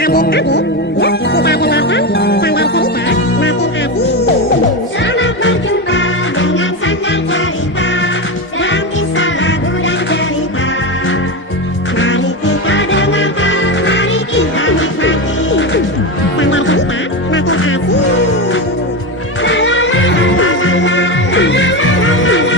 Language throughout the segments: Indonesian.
Adik-adik, yuk kita dengarkan Sanggar Cerita makin asik. Selamat berjumpa dengan Sanggar Cerita dan kisah lagu dan cerita. Mari kita dengarkan, mari kita nikmati. Sanggar Cerita makin asik. La la la la la la la la Sanggar Cerita makin asik.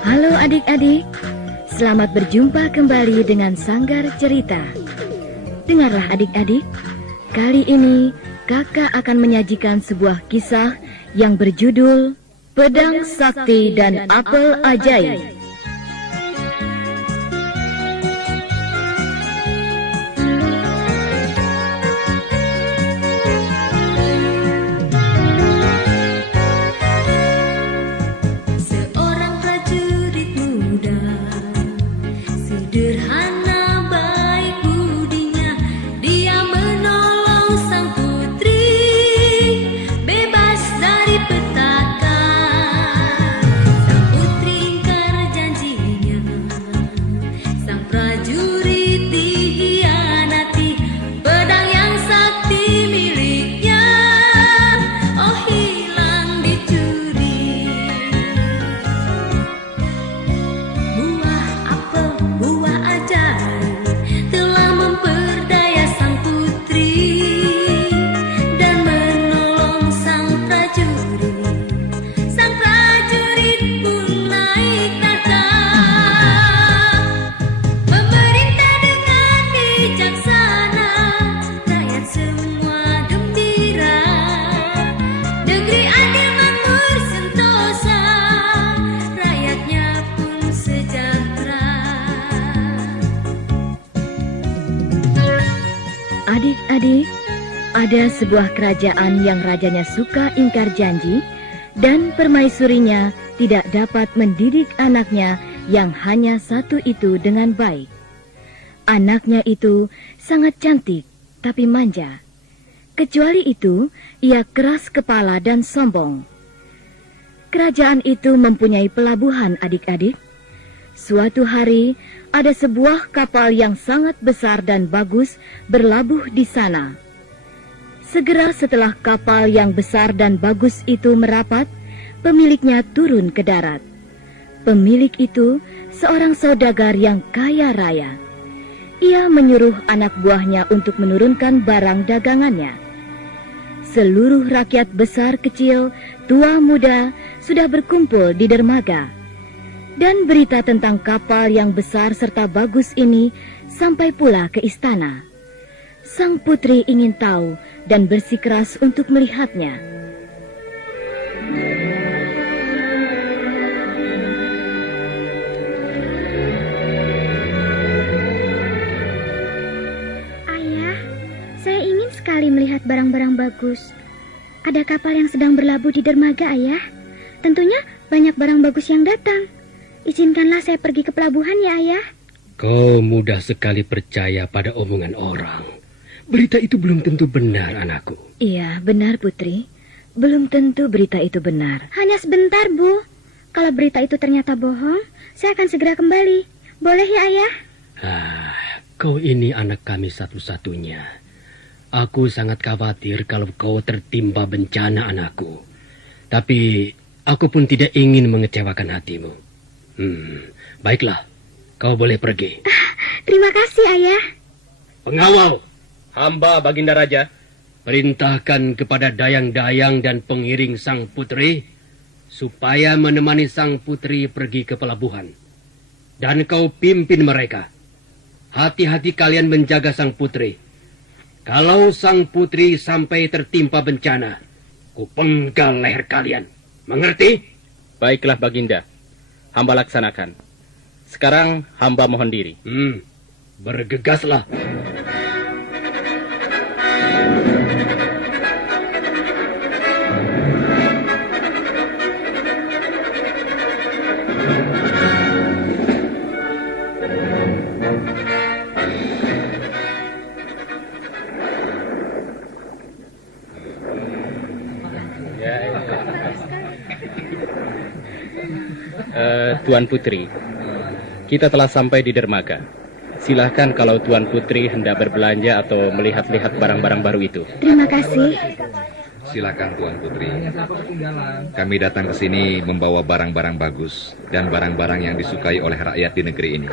Halo adik-adik, selamat berjumpa kembali dengan Sanggar Cerita. Dengarlah adik-adik, kali ini kakak akan menyajikan sebuah kisah yang berjudul Pedang Sakti dan Apel Ajaib. Seorang prajurit muda, sederhana baik budinya, dia menolong sang putri bebas dari petaka. Sang putri ingkar janjinya, sang prajurit dihianati, pedang yang sakti miliknya, oh hilang dicuri. Buah apel, buah ajaib telah memperdaya sang putri dan menolong sang prajurit. Sang prajurit pun naik tahta, memerintah dengan bijaksana, rakyat semua gembira. Negeri adil makmur sentosa, rakyatnya pun sejahtera. Adik-adik, ada sebuah kerajaan yang rajanya suka ingkar janji dan permaisurinya tidak dapat mendidik anaknya yang hanya satu itu dengan baik. Anaknya itu sangat cantik tapi manja. Kecuali itu, ia keras kepala dan sombong. Kerajaan itu mempunyai pelabuhan adik-adik. Suatu hari, ada sebuah kapal yang sangat besar dan bagus berlabuh di sana. Segera setelah kapal yang besar dan bagus itu merapat, pemiliknya turun ke darat. Pemilik itu seorang saudagar yang kaya raya. Ia menyuruh anak buahnya untuk menurunkan barang dagangannya. Seluruh rakyat besar kecil, tua muda sudah berkumpul di dermaga. Dan berita tentang kapal yang besar serta bagus ini sampai pula ke istana. Sang putri ingin tahu dan bersikeras untuk melihatnya. Ayah, saya ingin sekali melihat barang-barang bagus. Ada kapal yang sedang berlabuh di dermaga, Ayah. Tentunya banyak barang bagus yang datang. Izinkanlah saya pergi ke pelabuhan ya, Ayah. Kau mudah sekali percaya pada omongan orang. Berita itu belum tentu benar, anakku. Iya, benar Putri. Belum tentu berita itu benar. Hanya sebentar, Bu. Kalau berita itu ternyata bohong, saya akan segera kembali. Boleh ya, Ayah? Kau ini anak kami satu-satunya. Aku sangat khawatir kalau kau tertimpa bencana, anakku. Tapi aku pun tidak ingin mengecewakan hatimu. Baiklah, kau boleh pergi. Terima kasih, Ayah. Pengawal, hamba Baginda Raja, perintahkan kepada dayang-dayang dan pengiring sang putri supaya menemani sang putri pergi ke pelabuhan. Dan kau pimpin mereka. Hati-hati kalian menjaga sang putri. Kalau sang putri sampai tertimpa bencana, kupenggal leher kalian. Mengerti? Baiklah Baginda, hamba laksanakan. Sekarang hamba mohon diri. Bergegaslah. Tuan Putri, kita telah sampai di dermaga. Silahkan kalau Tuan Putri hendak berbelanja atau melihat-lihat barang-barang baru itu. Terima kasih. Silakan Tuan Putri. Kami datang ke sini membawa barang-barang bagus dan barang-barang yang disukai oleh rakyat di negeri ini.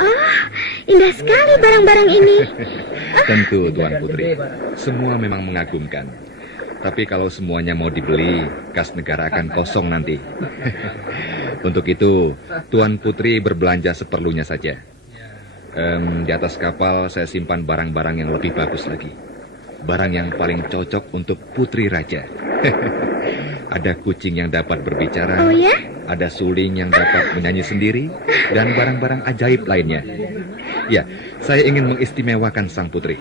Indah sekali barang-barang ini. Tentu Tuan Putri, semua memang mengagumkan. Tapi kalau semuanya mau dibeli, kas negara akan kosong nanti. Untuk itu, Tuan Putri berbelanja seperlunya saja. Di atas kapal saya simpan barang-barang yang lebih bagus lagi. Barang yang paling cocok untuk Putri Raja. Ada kucing yang dapat berbicara. Oh ya? Ada suling yang dapat menyanyi sendiri. Dan barang-barang ajaib lainnya. Ya, saya ingin mengistimewakan sang putri.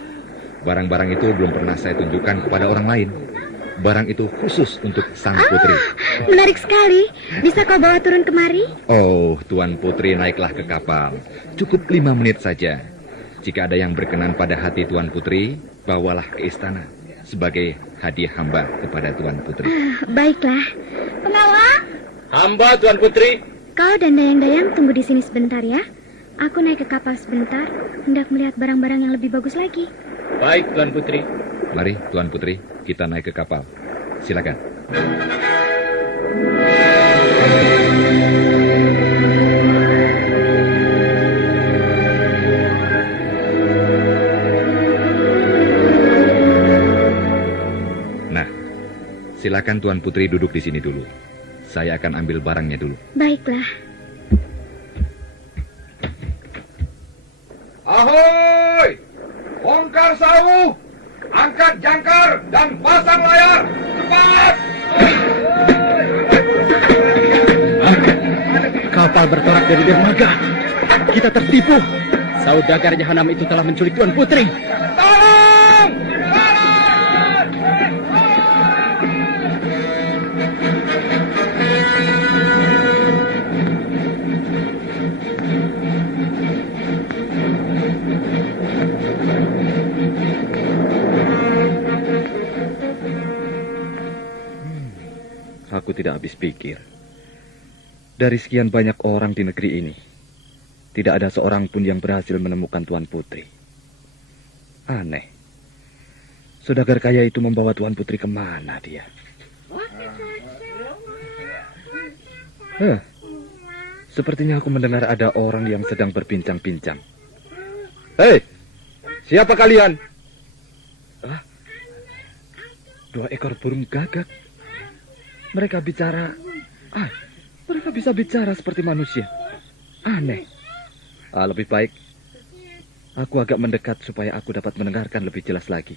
Barang-barang itu belum pernah saya tunjukkan kepada orang lain. Barang itu khusus untuk sang putri. Menarik sekali. Bisa kau bawa turun kemari? Oh, Tuan Putri naiklah ke kapal. Cukup 5 menit saja. Jika ada yang berkenan pada hati Tuan Putri, bawalah ke istana sebagai hadiah hamba kepada Tuan Putri. Baiklah. Pembawa, Hamba Tuan Putri. kau dan Dayang-Dayang tunggu di sini sebentar ya. Aku naik ke kapal sebentar, hendak melihat barang-barang yang lebih bagus lagi. Baik Tuan Putri. Mari, Tuan Putri, kita naik ke kapal. Silakan. Nah, silakan Tuan Putri duduk di sini dulu. Saya akan ambil barangnya dulu. Baiklah. Ahoy! Bongkar sauh! Angkat jangkar dan pasang layar! Cepat! Kapal bertolak dari dermaga. Kita tertipu. Saudagar jahanam itu telah menculik Tuan Putri. Tolong! Aku tidak habis pikir. Dari sekian banyak orang di negeri ini, tidak ada seorang pun yang berhasil menemukan Tuan Putri. Aneh. Saudagar kaya itu membawa Tuan Putri kemana dia? Sepertinya aku mendengar ada orang yang sedang berbincang-bincang. Hei, siapa kalian? Dua ekor burung gagak. Mereka bicara. Mereka bisa bicara seperti manusia. Aneh. Lebih baik aku agak mendekat supaya aku dapat mendengarkan lebih jelas lagi.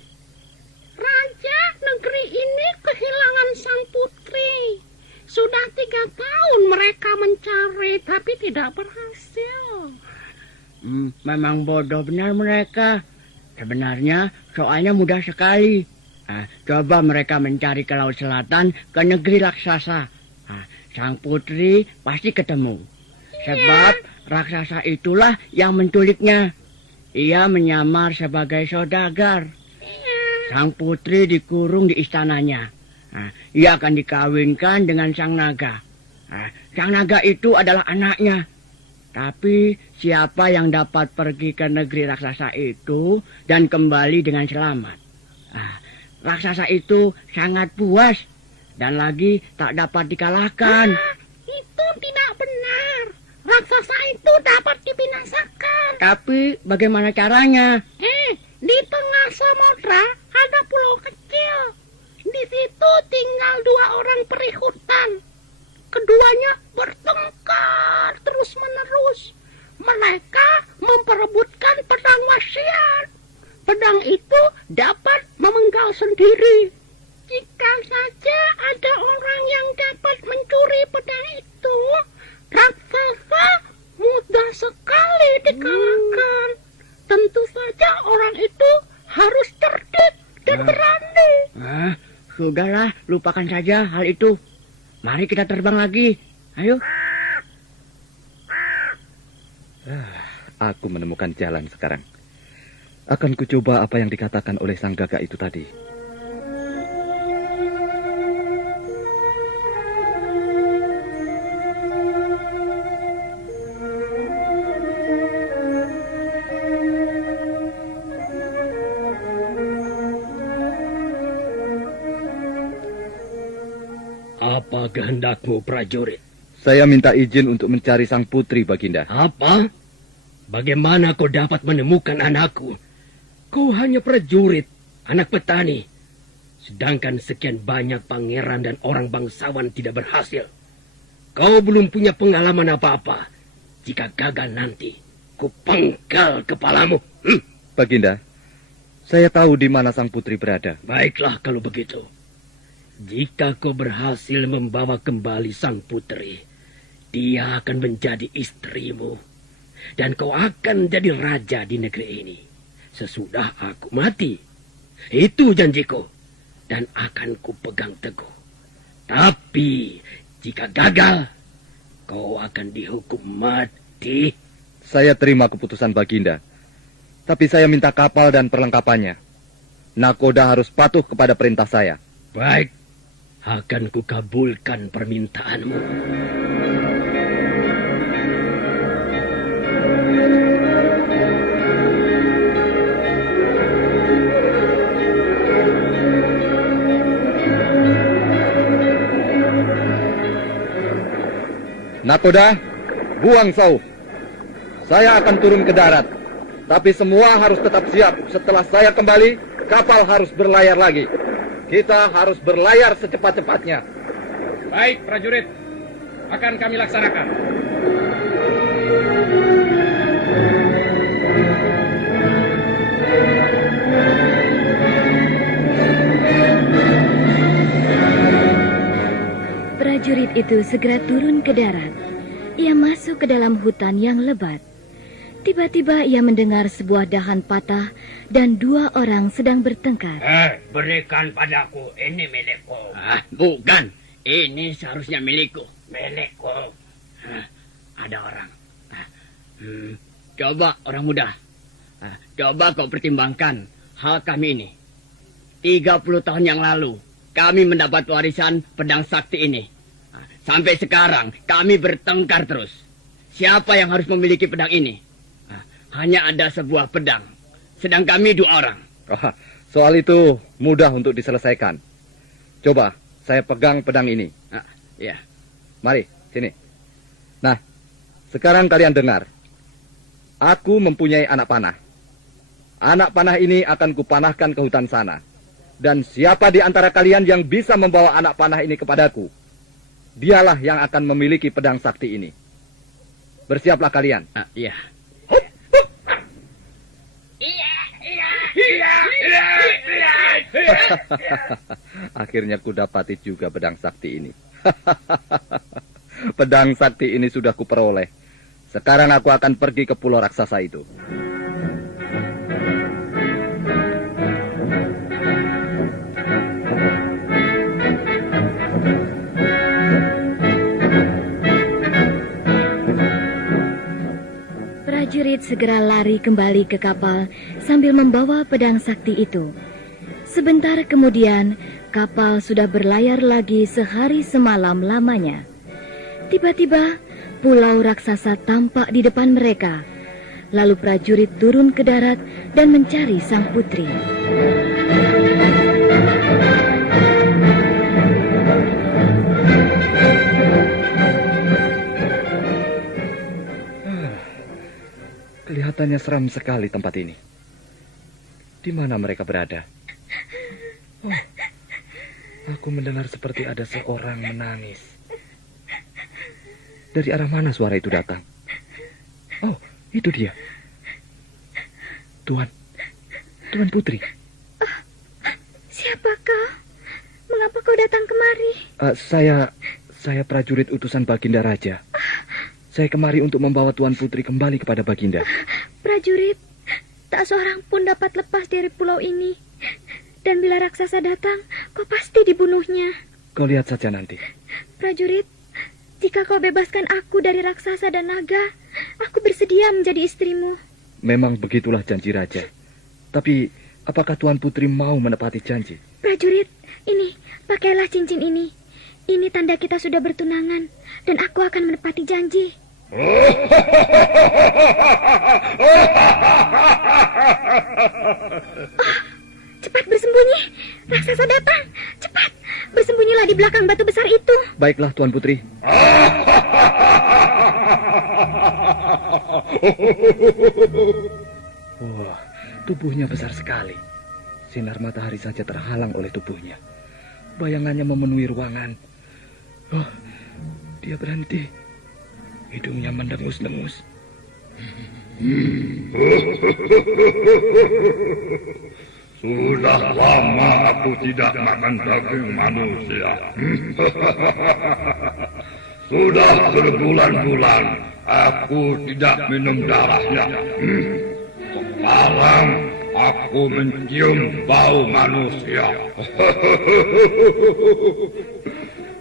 Raja negeri ini kehilangan sang putri. Sudah 3 tahun mereka mencari tapi tidak berhasil. Memang bodoh benar mereka. Sebenarnya soalnya mudah sekali. Coba mereka mencari ke Laut Selatan, ke negeri raksasa. Sang putri pasti ketemu. Sebab raksasa itulah yang menculiknya. Ia menyamar sebagai saudagar. Sang putri dikurung di istananya. Ia akan dikawinkan dengan sang naga. Sang naga itu adalah anaknya. Tapi siapa yang dapat pergi ke negeri raksasa itu dan kembali dengan selamat? Raksasa itu sangat puas dan lagi tak dapat dikalahkan. Itu tidak benar. Raksasa itu dapat dibinasakan. Tapi bagaimana caranya? Di tengah samudra ada pulau kecil. Di situ tinggal 2 orang peri hutan. Keduanya bertengkar terus-menerus. Mereka memperebutkan pedang wasiat. Pedang itu dapat memenggal sendiri. Jika saja ada orang yang dapat mencuri pedang itu, raksasa mudah sekali dikalahkan. Tentu saja orang itu harus cerdik dan berani. Sudahlah, lupakan saja hal itu. Mari kita terbang lagi. Ayo. Aku menemukan jalan sekarang. Akan kucoba apa yang dikatakan oleh sang gagak itu tadi. Apa kehendakmu, prajurit? Saya minta izin untuk mencari sang putri, Baginda. Apa? Bagaimana kau dapat menemukan anakku? Kau hanya prajurit, anak petani. Sedangkan sekian banyak pangeran dan orang bangsawan tidak berhasil. Kau belum punya pengalaman apa-apa. Jika gagal nanti, ku penggal kepalamu. Baginda, saya tahu di mana sang putri berada. Baiklah kalau begitu. Jika kau berhasil membawa kembali sang putri, dia akan menjadi istrimu. Dan kau akan jadi raja di negeri ini. Sesudah aku mati. Itu janjiku. Dan akan kupegang teguh. Tapi jika gagal, kau akan dihukum mati. Saya terima keputusan Baginda. Tapi saya minta kapal dan perlengkapannya. Nakoda harus patuh kepada perintah saya. Baik, akan kukabulkan permintaanmu. Nakoda, buang sauh. Saya akan turun ke darat. Tapi semua harus tetap siap. Setelah saya kembali, kapal harus berlayar lagi. Kita harus berlayar secepat-cepatnya. Baik, prajurit. Akan kami laksanakan. Prajurit itu segera turun ke darat. Ia masuk ke dalam hutan yang lebat. Tiba-tiba ia mendengar sebuah dahan patah dan dua orang sedang bertengkar. Berikan padaku, ini milikku. Bukan, ini seharusnya milikku. Milikku. Ada orang. Coba orang muda. Coba kau pertimbangkan hal kami ini. 30 tahun yang lalu, kami mendapat warisan pedang sakti ini. Sampai sekarang, kami bertengkar terus. Siapa yang harus memiliki pedang ini? Hanya ada sebuah pedang. Sedang kami 2 orang. Soal itu mudah untuk diselesaikan. Coba, saya pegang pedang ini. Ya. Mari, sini. Nah, sekarang kalian dengar. Aku mempunyai anak panah. Anak panah ini akan kupanahkan ke hutan sana. Dan siapa di antara kalian yang bisa membawa anak panah ini kepadaku, dialah yang akan memiliki pedang sakti ini. Bersiaplah kalian. Iya. Akhirnya ku dapati juga pedang sakti ini. Pedang sakti ini sudah kuperoleh. Sekarang aku akan pergi ke pulau raksasa itu. Prajurit segera lari kembali ke kapal sambil membawa pedang sakti itu. Sebentar kemudian, kapal sudah berlayar lagi sehari semalam lamanya. Tiba-tiba, pulau raksasa tampak di depan mereka. Lalu prajurit turun ke darat dan mencari sang putri. Kelihatannya seram sekali tempat ini. Di mana mereka berada? Oh, aku mendengar seperti ada seorang menangis. Dari arah mana suara itu datang? Oh, itu dia. Tuan Putri. Siapa kau? Mengapa kau datang kemari? Saya prajurit utusan Baginda Raja. Saya kemari untuk membawa Tuan Putri kembali kepada Baginda. Prajurit, tak seorang pun dapat lepas dari pulau ini. Dan bila raksasa datang, kau pasti dibunuhnya. Kau lihat saja nanti. Prajurit, jika kau bebaskan aku dari raksasa dan naga, aku bersedia menjadi istrimu. Memang begitulah janji Raja. Tapi, apakah Tuan Putri mau menepati janji? Prajurit, ini, pakailah cincin ini. Ini tanda kita sudah bertunangan, dan aku akan menepati janji. Cepat bersembunyi, raksasa datang, cepat. Bersembunyilah di belakang batu besar itu. Baiklah, Tuan Putri. Wah, tubuhnya besar sekali. Sinar matahari saja terhalang oleh tubuhnya. Bayangannya memenuhi ruangan. Oh, dia berhenti. Hidungnya mendengus-dengus. Sudah lama aku tidak makan daging manusia. Sudah berbulan-bulan aku tidak minum darahnya. Sekarang aku mencium bau manusia.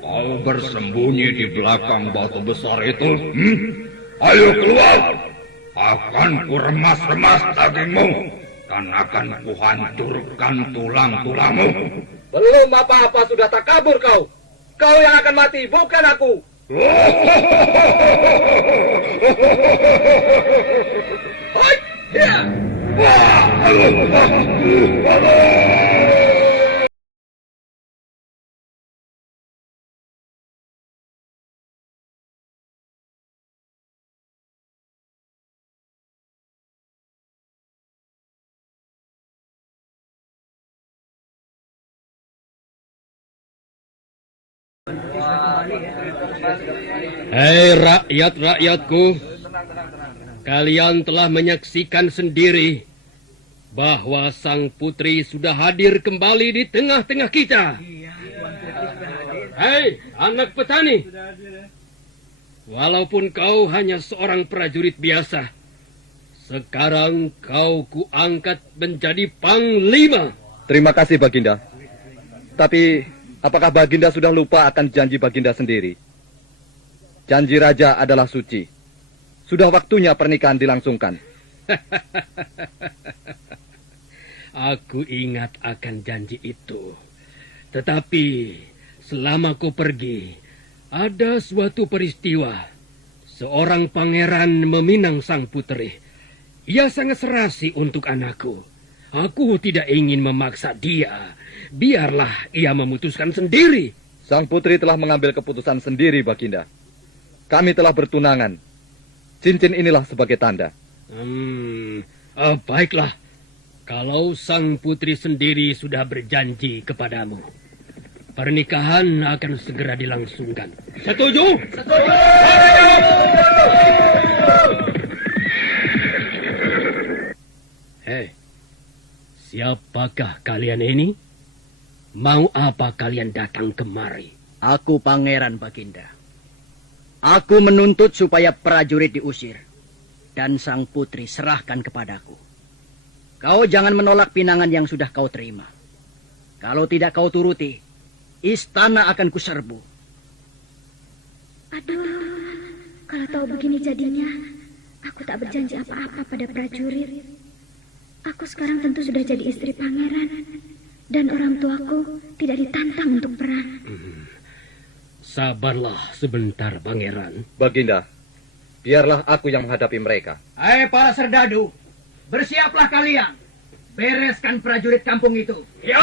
Kau bersembunyi di belakang batu besar itu? Ayo keluar. Akan kuremas-remas dagingmu dan akan kuhancurkan tulang-tulangmu. Belum apa-apa sudah tak kabur kau. Kau yang akan mati, bukan aku. Hei rakyat-rakyatku, kalian telah menyaksikan sendiri bahwa sang putri sudah hadir kembali di tengah-tengah kita. Hei anak petani, walaupun kau hanya seorang prajurit biasa, sekarang kau kuangkat menjadi panglima. Terima kasih, Baginda. Tapi, apakah Baginda sudah lupa akan janji Baginda sendiri? Janji raja adalah suci. Sudah waktunya pernikahan dilangsungkan. Aku ingat akan janji itu. Tetapi selama kau pergi, ada suatu peristiwa. Seorang pangeran meminang sang putri. Ia sangat serasi untuk anakku. Aku tidak ingin memaksa dia. Biarlah ia memutuskan sendiri. Sang putri telah mengambil keputusan sendiri, Baginda. Kami telah bertunangan. Cincin inilah sebagai tanda. Baiklah. Kalau sang putri sendiri sudah berjanji kepadamu, pernikahan akan segera dilangsungkan. Setuju? Setuju! Hei, siapakah kalian ini? Mau apa kalian datang kemari? Aku pangeran, Baginda. Aku menuntut supaya prajurit diusir dan sang putri serahkan kepadaku. Kau jangan menolak pinangan yang sudah kau terima. Kalau tidak kau turuti, istana akan kuserbu. Aduh, kalau tahu begini jadinya, aku tak berjanji apa-apa pada prajurit. Aku sekarang tentu sudah jadi istri pangeran, dan orang tuaku tidak ditantang untuk perang. Sabarlah sebentar, pangeran. Baginda, biarlah aku yang menghadapi mereka. Hai para serdadu, bersiaplah kalian. Bereskan prajurit kampung itu. Ya!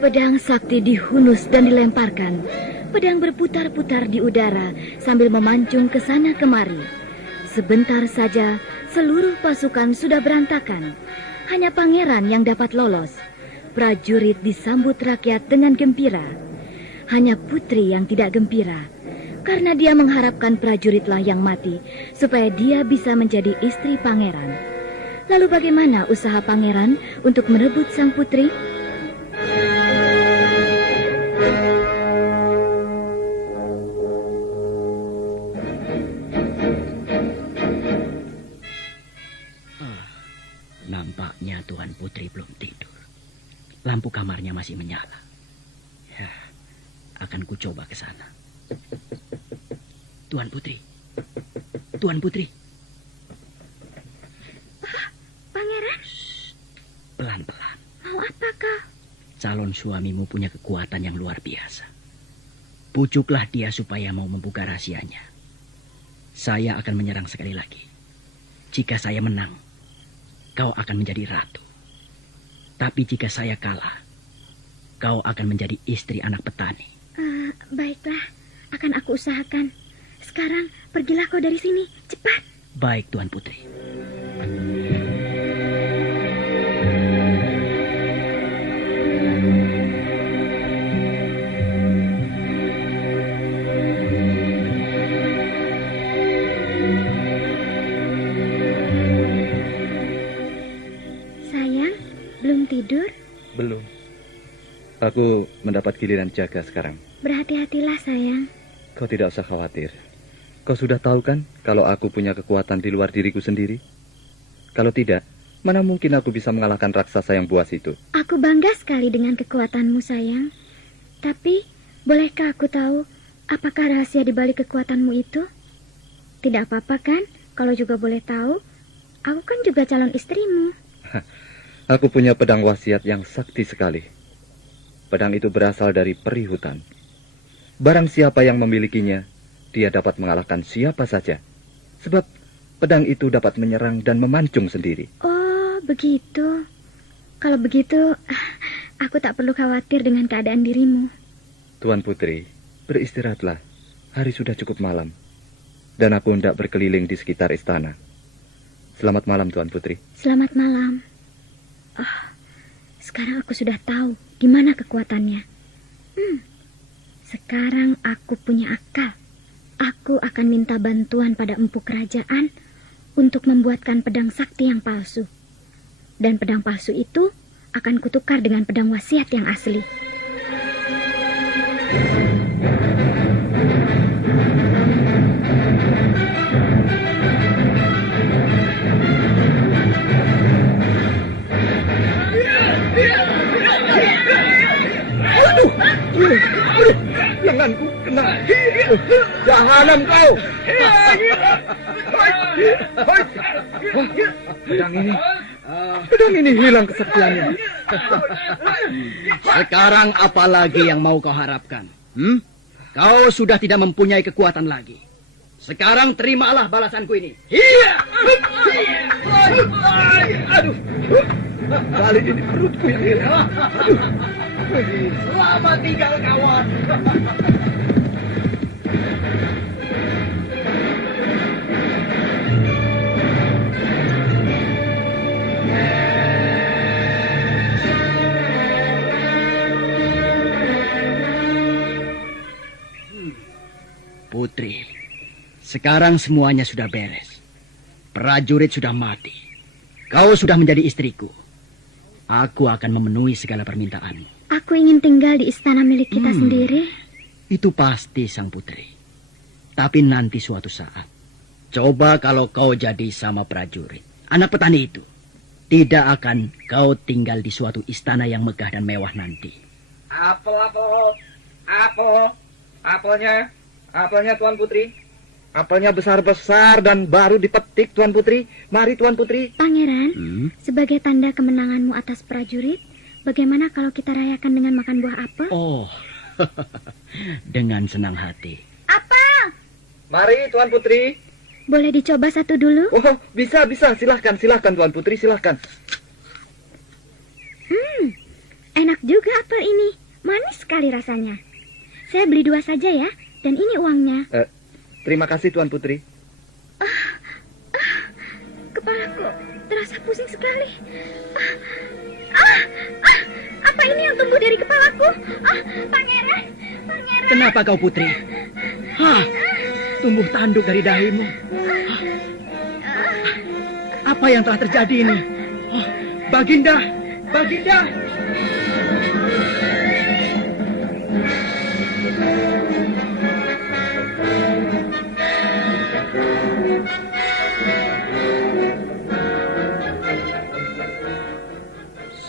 Pedang sakti dihunus dan dilemparkan. Pedang berputar-putar di udara sambil memancung ke sana kemari. Sebentar saja seluruh pasukan sudah berantakan. Hanya pangeran yang dapat lolos. Prajurit disambut rakyat dengan gembira. Hanya putri yang tidak gembira, karena dia mengharapkan prajuritlah yang mati supaya dia bisa menjadi istri pangeran. Lalu bagaimana usaha pangeran untuk merebut sang putri? Nampaknya Tuan Putri belum tidur. Lampu kamarnya masih menyala. Ya, akan kucoba ke sana. Tuan Putri. Tuan Putri. Pangeran? Pelan-pelan. Mau apa kau? calon suamimu punya kekuatan yang luar biasa. Pujuklah dia supaya mau membuka rahasianya. Saya akan menyerang sekali lagi. Jika saya menang, kau akan menjadi ratu. Tapi jika saya kalah, kau akan menjadi istri anak petani. Baiklah, akan aku usahakan. Sekarang pergilah kau dari sini, cepat. Baik, Tuan Putri. Sayang, belum tidur? Belum. Aku mendapat giliran jaga sekarang. Berhati-hatilah, sayang. Kau tidak usah khawatir. Kau sudah tahu kan kalau aku punya kekuatan di luar diriku sendiri? Kalau tidak, mana mungkin aku bisa mengalahkan raksasa yang buas itu? Aku bangga sekali dengan kekuatanmu, sayang. Tapi, bolehkah aku tahu apakah rahasia di balik kekuatanmu itu? Tidak apa-apa kan kalau juga boleh tahu? Aku kan juga calon istrimu. Aku punya pedang wasiat yang sakti sekali. Pedang itu berasal dari peri hutan. Barang siapa yang memilikinya, dia dapat mengalahkan siapa saja. Sebab pedang itu dapat menyerang dan memancung sendiri. Oh, begitu. Kalau begitu, aku tak perlu khawatir dengan keadaan dirimu. Tuan Putri, beristirahatlah. Hari sudah cukup malam. Dan aku hendak berkeliling di sekitar istana. Selamat malam, Tuan Putri. Selamat malam. Sekarang aku sudah tahu di mana kekuatannya. Sekarang aku punya akal. Aku akan minta bantuan pada empu kerajaan untuk membuatkan pedang sakti yang palsu. Dan pedang palsu itu akan kutukar dengan pedang wasiat yang asli. Lenganku kena. Jahanam kau. Pedang ini hilang kesaktiannya. Sekarang apa lagi yang mau kau harapkan? Kau sudah tidak mempunyai kekuatan lagi. Sekarang terimalah balasanku ini. Aduh. Kali ini perutku yang hilang. Aduh. Selamat tinggal, kawan. Putri, sekarang semuanya sudah beres. Prajurit sudah mati. Kau sudah menjadi istriku. Aku akan memenuhi segala permintaanmu. Aku ingin tinggal di istana milik kita sendiri. Itu pasti, Sang Putri. Tapi nanti suatu saat, coba kalau kau jadi sama prajurit, anak petani itu, tidak akan kau tinggal di suatu istana yang megah dan mewah nanti. Apelnya Tuan Putri. Apelnya besar-besar dan baru dipetik, Tuan Putri. Mari, Tuan Putri. Pangeran, sebagai tanda kemenanganmu atas prajurit, bagaimana kalau kita rayakan dengan makan buah apel? Oh, dengan senang hati. Apel! Mari, Tuan Putri. Boleh dicoba satu dulu? Oh, bisa. Silahkan, Tuan Putri, silahkan. Enak juga apel ini. Manis sekali rasanya. Saya beli 2 saja ya, dan ini uangnya. Terima kasih, Tuan Putri. Kepalaku terasa pusing sekali. Apa ini yang tumbuh dari kepalaku? Pangeran. Kenapa kau, Putri? Tumbuh tanduk dari dahimu. Apa yang telah terjadi ini? Baginda.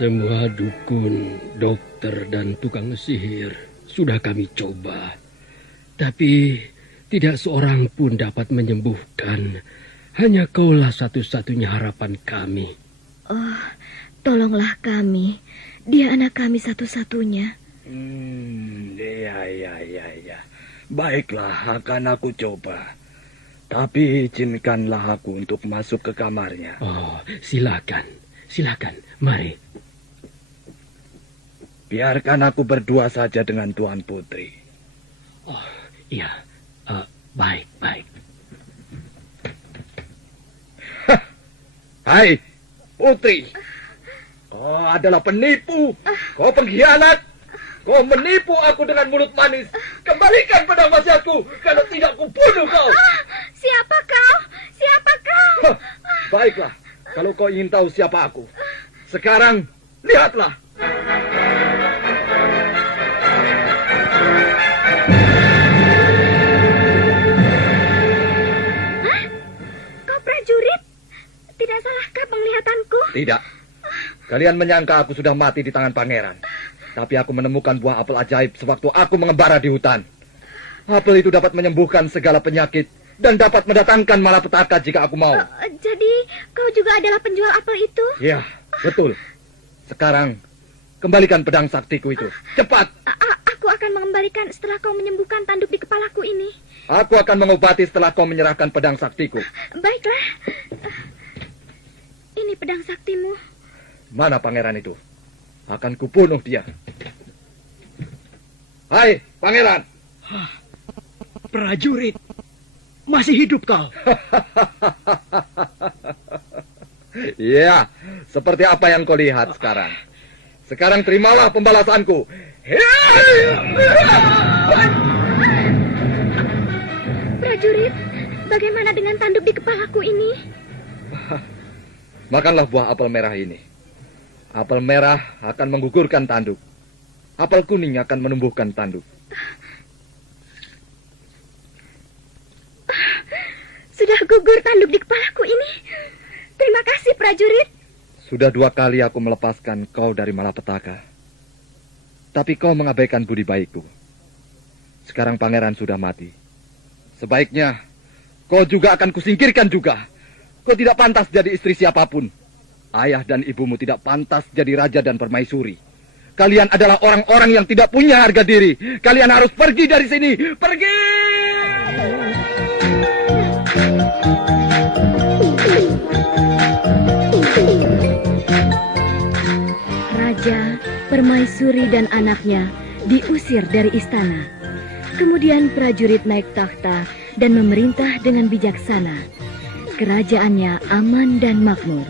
Semua dukun, dokter, dan tukang sihir sudah kami coba. Tapi tidak seorang pun dapat menyembuhkan. Hanya kaulah satu-satunya harapan kami. Oh, tolonglah kami Dia anak kami satu-satunya. Iya. Baiklah, akan aku coba. Tapi izinkanlah aku untuk masuk ke kamarnya. Oh, silakan. Mari. Biarkan aku berdua saja dengan Tuan Putri. Oh, iya. Baik. Hai, Putri. Kau adalah penipu. Kau pengkhianat. Kau menipu aku dengan mulut manis. Kembalikan pedang wasiatku. Kalau tidak, kubunuh kau. Siapa kau? Baiklah, kalau kau ingin tahu siapa aku. Sekarang, lihatlah. Kau prajurit? Tidak salahkah penglihatanku? Tidak. Kalian menyangka aku sudah mati di tangan pangeran. Tapi aku menemukan buah apel ajaib sewaktu aku mengembara di hutan. Apel itu dapat menyembuhkan segala penyakit dan dapat mendatangkan malapetaka jika aku mau. Jadi kau juga adalah penjual apel itu? Ya, betul. Sekarang, kembalikan pedang saktiku itu. Cepat! Aku akan mengembalikan setelah kau menyembuhkan tanduk di kepalaku ini. Aku akan mengobati setelah kau menyerahkan pedang saktiku. Baiklah. Ini pedang saktimu. Mana pangeran itu? Akan kubunuh dia. Hai, pangeran! Prajurit, masih hidup kau? Iya, seperti apa yang kau lihat sekarang. Sekarang terimalah pembalasanku. Prajurit, bagaimana dengan tanduk di kepalaku ini? Makanlah buah apel merah ini. Apel merah akan menggugurkan tanduk. Apel kuning akan menumbuhkan tanduk. Sudah gugur tanduk di kepalaku ini. Terima kasih, prajurit. Sudah 2 kali aku melepaskan kau dari malapetaka. Tapi kau mengabaikan budi baikku. Sekarang pangeran sudah mati. Sebaiknya kau juga akan kusingkirkan juga. Kau tidak pantas jadi istri siapapun. Ayah dan ibumu tidak pantas jadi raja dan permaisuri. Kalian adalah orang-orang yang tidak punya harga diri. Kalian harus pergi dari sini. Pergi! Raja, permaisuri dan anaknya diusir dari istana. Kemudian prajurit naik takhta dan memerintah dengan bijaksana. Kerajaannya aman dan makmur.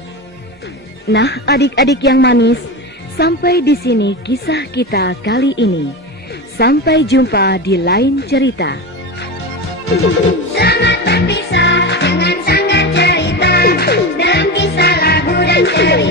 Nah, adik-adik yang manis, sampai di sini kisah kita kali ini. Sampai jumpa di lain cerita. Selamat berpisah dengan sanggar cerita dalam kisah lagu dan cerita.